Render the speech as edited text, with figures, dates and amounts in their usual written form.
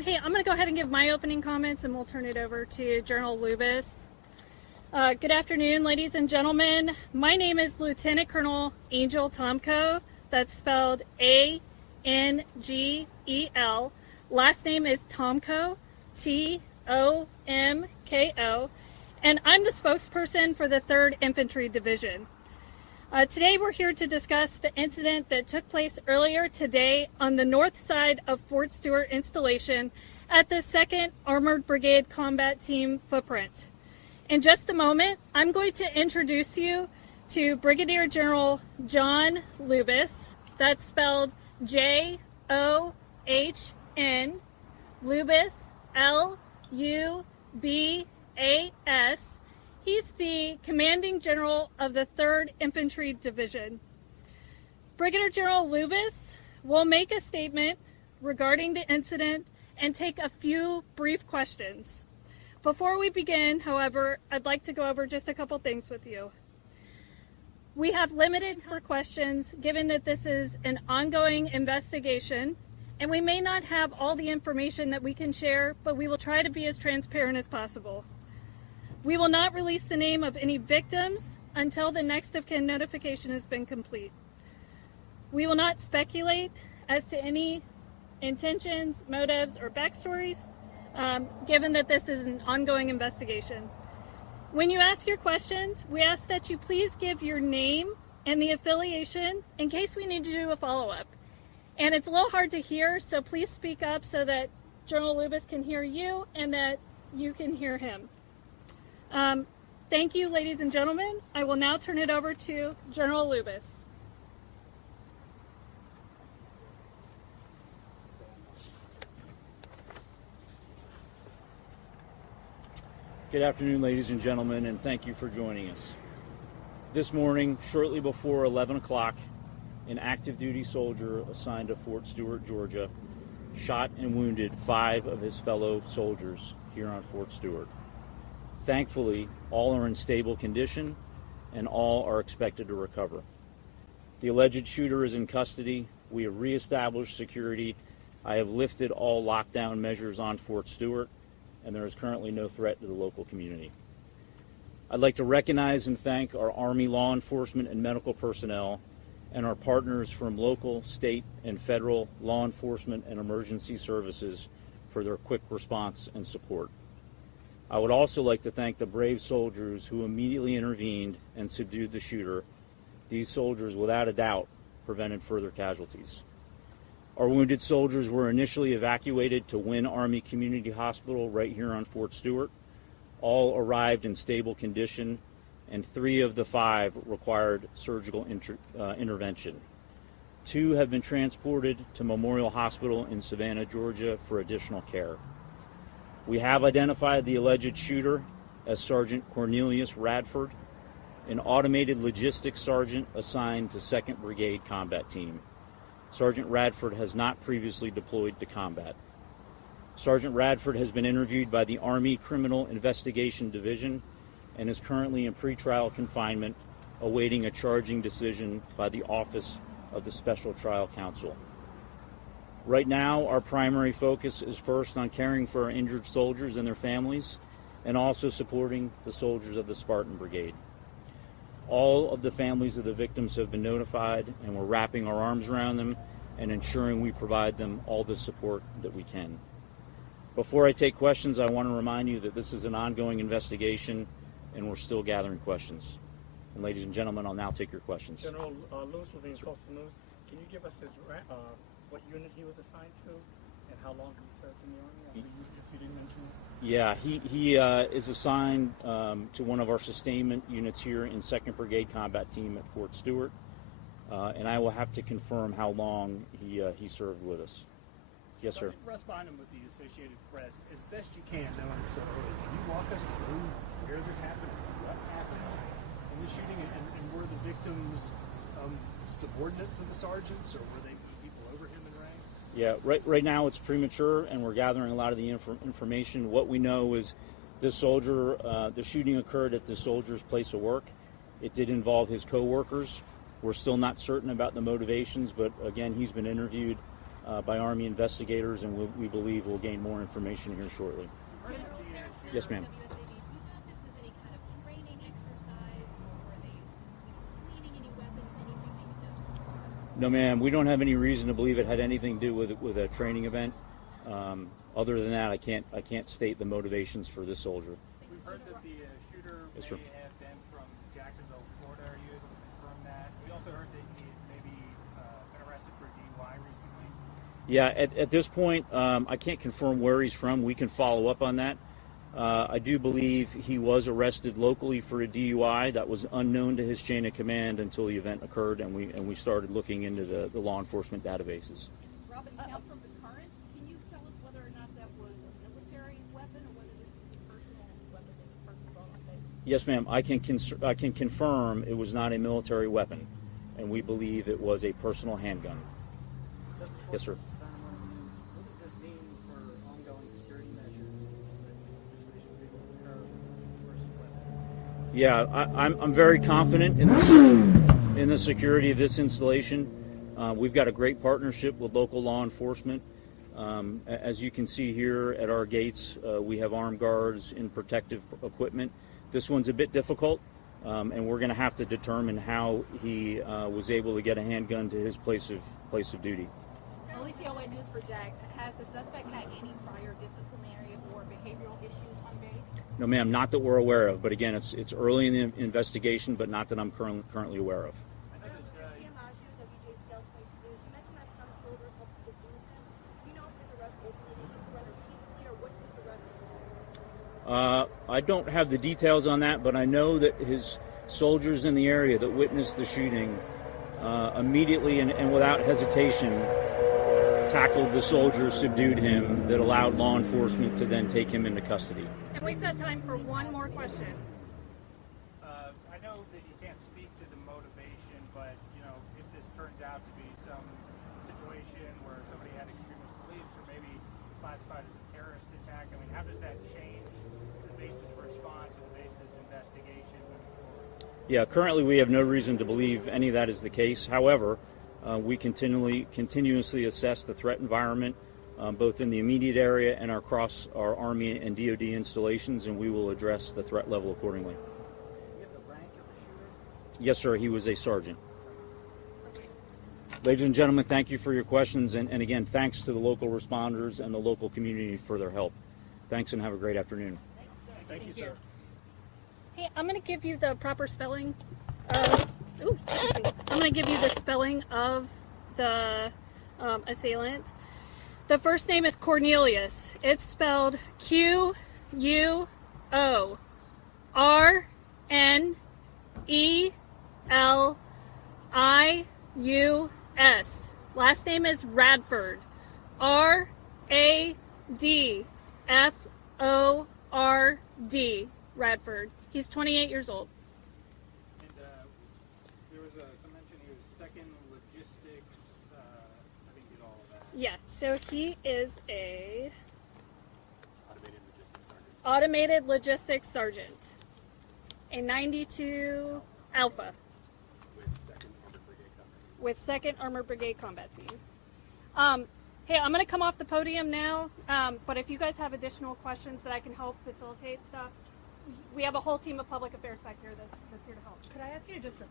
Hey, I'm going to go ahead and give my opening comments, and we'll turn it over to General Lubis. Good afternoon, ladies and gentlemen. My name is Lieutenant Colonel Angel Tomko. That's spelled A-N-G-E-L. Last name is Tomko, T-O-M-K-O. And I'm the spokesperson for the 3rd Infantry Division. Today we're here to discuss the incident that took place earlier today on the north side of Fort Stewart installation at the 2nd Armored Brigade Combat Team footprint. In just a moment, I'm going to introduce you to Brigadier General John Lubis. That's spelled J-O-H-N, Lubis, L-U-B-A-S. He's the Commanding General of the 3rd Infantry Division. Brigadier General Lubis will make a statement regarding the incident and take a few brief questions. Before we begin, however, I'd like to go over just a couple things with you. We have limited time for questions given that this is an ongoing investigation, and we may not have all the information that we can share, but we will try to be as transparent as possible. We will not release the name of any victims until the next of kin notification has been complete. We will not speculate as to any intentions, motives, or backstories, given that this is an ongoing investigation. When you ask your questions, we ask that you please give your name and the affiliation in case we need to do a follow-up. And it's a little hard to hear, so please speak up so that General Lubis can hear you and that you can hear him. Thank you, ladies and gentlemen. I will now turn it over to General Lubis. Good afternoon, ladies and gentlemen, and thank you for joining us. This morning, shortly before 11 o'clock, an active duty soldier assigned to Fort Stewart, Georgia, shot and wounded 5 of his fellow soldiers here on Fort Stewart. Thankfully, all are in stable condition and all are expected to recover. The alleged shooter is in custody. We have reestablished security. I have lifted all lockdown measures on Fort Stewart, and there is currently no threat to the local community. I'd like to recognize and thank our Army law enforcement and medical personnel and our partners from local, state, and federal law enforcement and emergency services for their quick response and support. I would also like to thank the brave soldiers who immediately intervened and subdued the shooter. These soldiers, without a doubt, prevented further casualties. Our wounded soldiers were initially evacuated to Wynn Army Community Hospital right here on Fort Stewart. All arrived in stable condition, and 3 of the 5 required surgical intervention. 2 have been transported to Memorial Hospital in Savannah, Georgia for additional care. We have identified the alleged shooter as Sergeant Cornelius Radford, an automated logistics sergeant assigned to 2nd Brigade Combat Team. Sergeant Radford has not previously deployed to combat. Sergeant Radford has been interviewed by the Army Criminal Investigation Division and is currently in pretrial confinement, awaiting a charging decision by the Office of the Special Trial Counsel. Right now, our primary focus is first on caring for our injured soldiers and their families, and also supporting the soldiers of the Spartan Brigade. All of the families of the victims have been notified, and we're wrapping our arms around them and ensuring we provide them all the support that we can. Before I take questions, I want to remind you that this is an ongoing investigation, and we're still gathering questions. And ladies and gentlemen, I'll now take your questions. General Lewis with the Coastal News. Can you give us his what unit he was assigned to and how long he served in the Army? If you didn't mention it. Yeah, he is assigned to one of our sustainment units here in 2nd Brigade Combat Team at Fort Stewart, and I will have to confirm how long he served with us. Yes, sir. Russ Bynum with the Associated Press. As best you can, knowing it's so early, can you walk us through where this happened, what happened in the shooting, and were the victims subordinates of the sergeants, or were they people over him in rank? Yeah, right now it's premature, and we're gathering a lot of the information. What we know is this soldier, the shooting occurred at the soldier's place of work. It did involve his co-workers. We're still not certain about the motivations, but again, he's been interviewed by Army investigators, and we believe we'll gain more information here shortly. Yes, ma'am. No, ma'am. We don't have any reason to believe it had anything to do with a training event. Other than that, I can't state the motivations for this soldier. We've heard that the shooter Yes, sir. may have been from Jacksonville, Florida. Are you able to confirm that? We also heard that he may be been arrested for DUI recently. Yeah, at this point, I can't confirm where he's from. We can follow up on that. I do believe he was arrested locally for a DUI that was unknown to his chain of command until the event occurred, and we started looking into the law enforcement databases. Robin, now from the current, can you tell us whether or not that was a military weapon or whether this is a personal weapon that the person brought on base? Yes, ma'am. I can confirm it was not a military weapon, and we believe it was a personal handgun. Yes, sir. What does this mean for ongoing security measures when situations able to occur versus weapons? Yeah, I'm very confident in the security of this installation. We've got a great partnership with local law enforcement. As you can see here at our gates, we have armed guards in protective equipment. This one's a bit difficult, and we're going to have to determine how he was able to get a handgun to his place of duty. WJCL News for Jack. Has the suspect had any prior disciplinary or behavioral issues on base? No, ma'am, not that we're aware of. But again, it's early in the investigation, but not that I'm currently aware of. I don't have the details on that, but I know that his soldiers in the area that witnessed the shooting immediately and without hesitation tackled the soldier, subdued him, that allowed law enforcement to then take him into custody. And we've got time for one more question. I know that you can't speak to the motivation, but if this turns out to be some situation where somebody had extremist beliefs or maybe classified as a terrorist attack, I mean, how does that change the basis response and the basis investigation moving forward? Yeah, currently we have no reason to believe any of that is the case. However, we continuously assess the threat environment, both in the immediate area and across our Army and DoD installations, and we will address the threat level accordingly. Do you have the rank of the shooter? Yes, sir. He was a sergeant. Ladies and gentlemen, thank you for your questions, and again, thanks to the local responders and the local community for their help. Thanks, and have a great afternoon. Thank you, sir. Hey, I'm going to give you the proper spelling. I'm going to give you the spelling of the assailant. The first name is Cornelius. It's spelled Q-U-O-R-N-E-L-I-U-S. Last name is Radford. R-A-D-F-O-R-D. Radford. He's 28 years old. And there was some mention he was second logistics. I think did all of that. Yeah, so he is a Automated logistics sergeant automated logistics sergeant, a 92 Alpha with 2nd Armored Brigade Combat Team. with 2nd Armored Brigade Combat Team. Hey, I'm going to come off the podium now, but if you guys have additional questions that I can help facilitate stuff, we have a whole team of public affairs back here that's here to help. Could I ask you to just repeat